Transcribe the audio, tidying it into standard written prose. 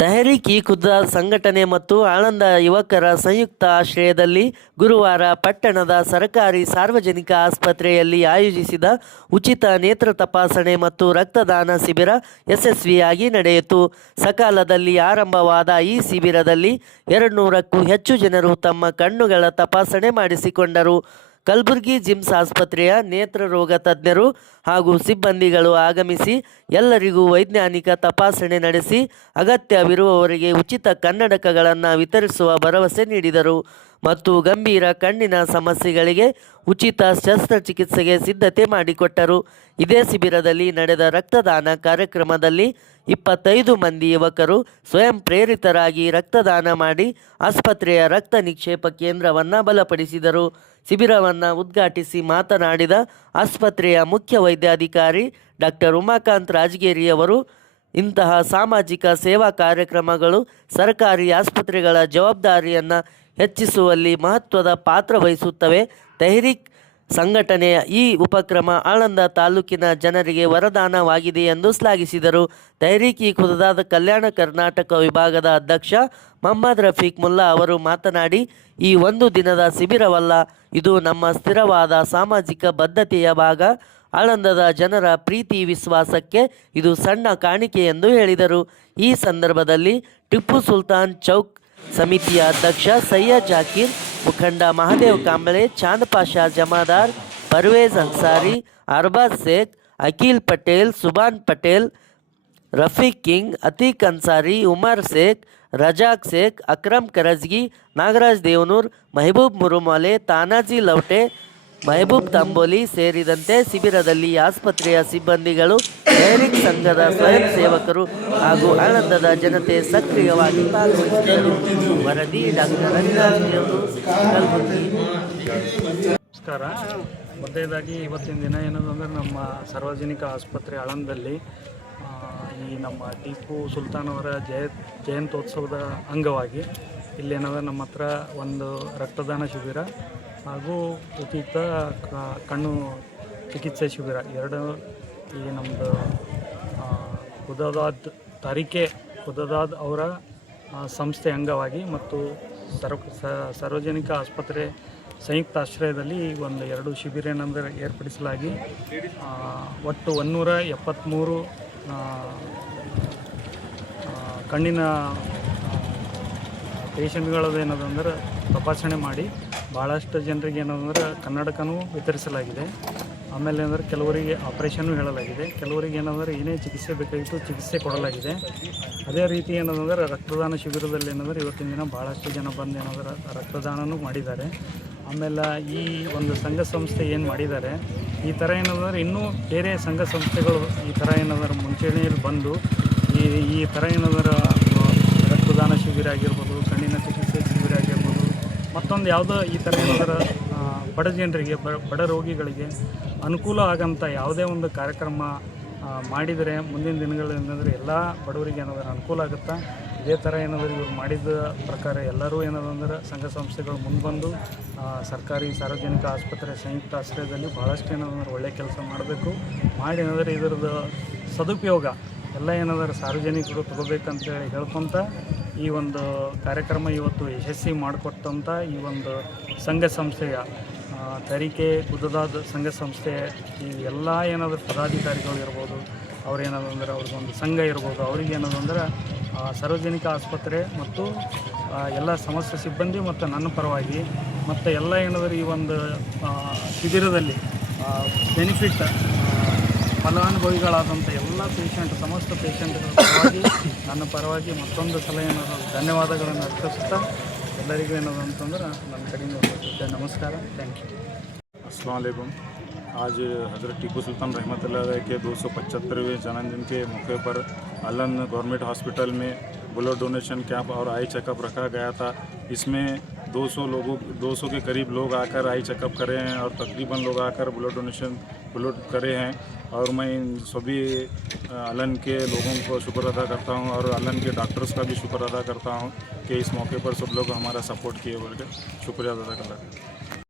Tehreek E ಖುದ್ದಾದ್ ಸಂಘಟನೆ ಮತ್ತು ಆಳಂದ ಯುವಕರ ಸಂಯುಕ್ತ ಆಶ್ರಯದಲ್ಲಿ ಗುರುವಾರ ಪಟ್ಟಣದ ಸರ್ಕಾರಿ ಸಾರ್ವಜನಿಕ ಆಸ್ಪತ್ರೆಯಲ್ಲಿ ಆಯೋಜಿಸಿದ ಉಚಿತ ನೇತ್ರ ತಪಾಸಣೆ ಮತ್ತು ರಕ್ತದಾನ ಶಿಬಿರ ಯಶಸ್ವಿಯಾಗಿ ನಡೆಯಿತು. ಸಕಾಲದಲ್ಲಿ ಆರಂಭವಾದ ಈ ಶಿಬಿರದಲ್ಲಿ 200ಕ್ಕೂ ಹೆಚ್ಚು ಜನರು ತಮ್ಮ ಕಣ್ಣುಗಳ ತಪಾಸಣೆ ಮಾಡಿಸಿಕೊಂಡರು. ಕಲಬುರಗಿ ಜಿಮ್ಸ್ ಆಸ್ಪತ್ರೆಯ ನೇತ್ರರೋಗ ತಜ್ಞರು ಹಾಗೂ ಸಿಬ್ಬಂದಿಗಳು ಆಗಮಿಸಿ ಎಲ್ಲರಿಗೂ ವೈಜ್ಞಾನಿಕ ತಪಾಸಣೆ ನಡೆಸಿ ಅಗತ್ಯವಿರುವವರಿಗೆ ಉಚಿತ ಕನ್ನಡಕಗಳನ್ನು ವಿತರಿಸುವ ಭರವಸೆ ನೀಡಿದರು ಮತ್ತು ಗಂಭೀರ ಕಣ್ಣಿನ ಸಮಸ್ಯೆಗಳಿಗೆ ಉಚಿತ ಶಸ್ತ್ರಚಿಕಿತ್ಸೆಗೆ ಸಿದ್ಧತೆ ಮಾಡಿಕೊಟ್ಟರು. ಇದೇ ಶಿಬಿರದಲ್ಲಿ ನಡೆದ ರಕ್ತದಾನ ಕಾರ್ಯಕ್ರಮದಲ್ಲಿ 25 ಮಂದಿ ಯುವಕರು ಸ್ವಯಂ ಪ್ರೇರಿತರಾಗಿ ರಕ್ತದಾನ ಮಾಡಿ ಆಸ್ಪತ್ರೆಯ ರಕ್ತ ನಿಕ್ಷೇಪ ಕೇಂದ್ರವನ್ನು ಬಲಪಡಿಸಿದರು. ಶಿಬಿರವನ್ನು ಉದ್ಘಾಟಿಸಿ ಮಾತನಾಡಿದ ಆಸ್ಪತ್ರೆಯ ಮುಖ್ಯ ವೈದ್ಯಾಧಿಕಾರಿ ಡಾಕ್ಟರ್ ಉಮಾಕಾಂತ್ ರಾಜಗೇರಿ ಅವರು, ಇಂತಹ ಸಾಮಾಜಿಕ ಸೇವಾ ಕಾರ್ಯಕ್ರಮಗಳು ಸರ್ಕಾರಿ ಆಸ್ಪತ್ರೆಗಳ ಜವಾಬ್ದಾರಿಯನ್ನು ಹೆಚ್ಚಿಸುವಲ್ಲಿ ಮಹತ್ವದ ಪಾತ್ರ ವಹಿಸುತ್ತವೆ. ತೆಹರೀಕ್ ಸಂಘಟನೆಯ ಈ ಉಪಕ್ರಮ ಆಳಂದ ತಾಲೂಕಿನ ಜನರಿಗೆ ವರದಾನವಾಗಿದೆ ಎಂದು ಶ್ಲಾಘಿಸಿದರು. ತೆಹರೀಕ್ ಇ ಖುದ್ದಾದ್ ಕಲ್ಯಾಣ ಕರ್ನಾಟಕ ವಿಭಾಗದ ಅಧ್ಯಕ್ಷ ಮೊಹಮ್ಮದ್ ರಫೀಕ್ ಮುಲ್ಲಾ ಅವರು ಮಾತನಾಡಿ, ಈ ಒಂದು ದಿನದ ಶಿಬಿರವಲ್ಲ, ಇದು ನಮ್ಮ ಸ್ಥಿರವಾದ ಸಾಮಾಜಿಕ ಬದ್ಧತೆಯ ಭಾಗ. ಆಳಂದದ ಜನರ ಪ್ರೀತಿ ವಿಶ್ವಾಸಕ್ಕೆ ಇದು ಸಣ್ಣ ಕಾಣಿಕೆ ಎಂದು ಹೇಳಿದರು. ಈ ಸಂದರ್ಭದಲ್ಲಿ ಟಿಪ್ಪು ಸುಲ್ತಾನ್ ಚೌಕ್ ಸಮಿತಿಯ ಅಧ್ಯಕ್ಷ ಸೈಯದ್ ಜಾಕೀರ್, ಮುಖಂಡ ಮಹಾದೇವ್ ಕಾಂಬಳೆ, ಚಾಂದ್ ಪಾಷಾ ಜಮಾದಾರ್, ಪರ್ವೇಜ್ ಅನ್ಸಾರಿ, ಅರ್ಬಾಜ್ ಶೇಖ್, ಅಖಿಲ್ ಪಟೇಲ್, ಸುಬಾನ್ ಪಟೇಲ್, ರಫೀಕ್ ಕಿಂಗ್, ಅತೀಕ್ ಅನ್ಸಾರಿ, ಉಮರ್ ಶೇಖ್, ರಜಾಕ್ ಶೇಖ್, ಅಕ್ರಮ್ ಕರಜ್ಗಿ, ನಾಗರಾಜ್ ದೇವನೂರ್, ಮೆಹಬೂಬ್ ಮುರುಮಾಲೆ, ತಾನಾಜಿ ಲವಟೆ, ಮೆಹಬೂಬ್ ತಂಬೋಲಿ ಸೇರಿದಂತೆ ಶಿಬಿರದಲ್ಲಿ ಆಸ್ಪತ್ರೆಯ ಸಿಬ್ಬಂದಿಗಳು, ತೆಹರೀಕ್ ಸಂಘದ ಸ್ವಯಂ ಸೇವಕರು ಹಾಗೂ ಆಳಂದದ ಜನತೆ ಸಕ್ರಿಯವಾಗಿ ಪಾಲ್ಗೊಂಡಿದ್ದರು. ವರದಿ ಡಾಕ್ಟರ್ ರವಿರಾಜ್ ಕಲಬುರಗಿ. ನಮಸ್ಕಾರ. ಮೊದಲನೇದಾಗಿ ಇವತ್ತಿನ ದಿನ ಏನಂದ್ರೆ ನಮ್ಮ ಸಾರ್ವಜನಿಕ ಆಸ್ಪತ್ರೆ ಆಳಂದದಲ್ಲಿ ಈ ನಮ್ಮ ಟಿಪ್ಪು ಸುಲ್ತಾನ್ ಅವರ ಜಯಂತ್ಯೋತ್ಸವದ ಅಂಗವಾಗಿ ಇಲ್ಲೇನದ ನಮ್ಮ ಹತ್ರ ಒಂದು ರಕ್ತದಾನ ಶಿಬಿರ ಹಾಗೂ ಉಚಿತ ಕಣ್ಣು ಚಿಕಿತ್ಸೆ ಶಿಬಿರ ಎರಡು ಈ ನಮ್ಮದು ಖುದ್ದಾದ್ ಅವರ ಸಂಸ್ಥೆ ಅಂಗವಾಗಿ ಮತ್ತು ಸಾರ್ವಜನಿಕ ಆಸ್ಪತ್ರೆ ಸಂಯುಕ್ತ ಆಶ್ರಯದಲ್ಲಿ ಒಂದು 2 ಶಿಬಿರ ಏನಂದರೆ ಏರ್ಪಡಿಸಲಾಗಿ ಒಟ್ಟು 173 ಕಣ್ಣಿನ ಪೇಷಂಟ್ಗಳದ್ದು ಏನದಂದ್ರೆ ತಪಾಸಣೆ ಮಾಡಿ ಭಾಳಷ್ಟು ಜನರಿಗೆ ಏನಂದ್ರೆ ಕನ್ನಡಕನೂ ವಿತರಿಸಲಾಗಿದೆ. ಆಮೇಲೆ ಅಂದರೆ ಕೆಲವರಿಗೆ ಆಪ್ರೇಷನ್ನು ಹೇಳಲಾಗಿದೆ, ಕೆಲವರಿಗೆ ಏನಂದರೆ ಏನೇ ಚಿಕಿತ್ಸೆ ಬೇಕಾಗಿತ್ತು ಚಿಕಿತ್ಸೆ ಕೊಡಲಾಗಿದೆ. ಅದೇ ರೀತಿ ಏನಂದರೆ ರಕ್ತದಾನ ಶಿಬಿರದಲ್ಲಿ ಏನಂದರೆ ಇವತ್ತಿನ ದಿನ ಭಾಳಷ್ಟು ಜನ ಬಂದು ಏನಂದ್ರೆ ರಕ್ತದಾನನೂ ಮಾಡಿದ್ದಾರೆ. ಆಮೇಲೆ ಈ ಒಂದು ಸಂಘ ಸಂಸ್ಥೆ ಏನು ಮಾಡಿದ್ದಾರೆ, ಈ ಥರ ಏನಂದರೆ ಇನ್ನೂ ಬೇರೆ ಸಂಘ ಸಂಸ್ಥೆಗಳು ಈ ಥರ ಏನಾದರೂ ಮುಂಚೂಣಿಯಲ್ಲಿ ಬಂದು ಈ ಥರ ಏನಾದರೂ ರಕ್ತದಾನ ಶಿಬಿರ ಆಗಿರ್ಬೋದು, ಕಣ್ಣಿನ ಚಿಕಿತ್ಸೆ ಶಿಬಿರ ಆಗಿರ್ಬೋದು, ಮತ್ತೊಂದು ಯಾವುದೋ ಈ ಥರ ಏನಾದರೂ ಬಡ ಜನರಿಗೆ ಬಡ ರೋಗಿಗಳಿಗೆ ಅನುಕೂಲ ಆಗೋಂಥ ಯಾವುದೇ ಒಂದು ಕಾರ್ಯಕ್ರಮ ಮಾಡಿದರೆ ಮುಂದಿನ ದಿನಗಳಲ್ಲಿ ಏನಂದರೆ ಎಲ್ಲ ಬಡವರಿಗೆ ಏನಾದರೂ ಅನುಕೂಲ ಆಗುತ್ತಾ. ಇದೇ ಥರ ಏನಾದರೂ ಇವ್ರು ಮಾಡಿದ ಪ್ರಕಾರ ಎಲ್ಲರೂ ಏನದಂದ್ರೆ ಸಂಘ ಸಂಸ್ಥೆಗಳು ಮುಂದೆ ಸರ್ಕಾರಿ ಸಾರ್ವಜನಿಕ ಆಸ್ಪತ್ರೆ ಸಂಯುಕ್ತ ಆಶ್ರಯದಲ್ಲಿ ಭಾಳಷ್ಟು ಏನಾದರೂ ಒಳ್ಳೆಯ ಕೆಲಸ ಮಾಡಬೇಕು. ಮಾಡಿ ಏನಾದರೂ ಇದರದ್ದು ಸದುಪಯೋಗ ಎಲ್ಲ ಏನಾದರೂ ಸಾರ್ವಜನಿಕರು ತಗೋಬೇಕಂತೇಳಿ ಹೇಳ್ಕೊತ ಈ ಒಂದು ಕಾರ್ಯಕ್ರಮ ಇವತ್ತು ಯಶಸ್ವಿ ಮಾಡಿಕೊಟ್ಟಂಥ ಈ ಒಂದು ಸಂಘ ಸಂಸ್ಥೆಯ ತೆಹರೀಕ್ ಖುದ್ದಾದ್ ಸಂಘ ಸಂಸ್ಥೆ ಈ ಎಲ್ಲ ಏನಾದರೂ ಪದಾಧಿಕಾರಿಗಳು ಇರ್ಬೋದು, ಅವ್ರು ಏನದಂದ್ರೆ ಅವ್ರಿಗೊಂದು ಸಂಘ ಇರ್ಬೋದು, ಅವ್ರಿಗೆ ಏನದಂದ್ರೆ ಸಾರ್ವಜನಿಕ ಆಸ್ಪತ್ರೆ ಮತ್ತು ಎಲ್ಲ ಸಮಸ್ತ ಸಿಬ್ಬಂದಿ ಮತ್ತು ನನ್ನ ಪರವಾಗಿ ಮತ್ತು ಎಲ್ಲ ಏನಾದರೂ ಈ ಒಂದು ಶಿಬಿರದಲ್ಲಿ ಬೆನಿಫಿಟ್ ಫಲಾನುಭವಿಗಳಾದಂಥ ಎಲ್ಲ ಸಮಸ್ತ ಪೇಷಂಟ್ಗಳ ಪರವಾಗಿ ನನ್ನ ಪರವಾಗಿ ಮತ್ತೊಂದು ಸಲ ಏನಾದರೂ ಧನ್ಯವಾದಗಳನ್ನು ಅರ್ಪಿಸುತ್ತಾ ಎಲ್ಲರಿಗೂ ಏನದು ಅಂತಂದ್ರೆ ನನ್ನ ಕಡೆಯಿಂದ ಒಂದು ನಮಸ್ಕಾರ. Thank you. अस्सलाम वालेकुम। आज हज़रत टीपू सुल्तान रहमतुल्लाह अलैह के 275वें जन्मदिन के मौके पर आलंद गवर्नमेंट हॉस्पिटल में ब्लड डोनेशन कैंप और आई चेकअप रखा गया था। इसमें 200 के करीब लोग आकर आई चेकअप करे हैं और तकरीबन लोग आकर ब्लड करे हैं। और मैं इन सभी आलंद के लोगों को शुक्र अदा करता हूं और आलंद के डॉक्टर्स का भी शुक्र अदा करता हूं कि इस मौके पर सब लोग हमारा सपोर्ट किए बोल के शुक्रिया अदा करता हूँ।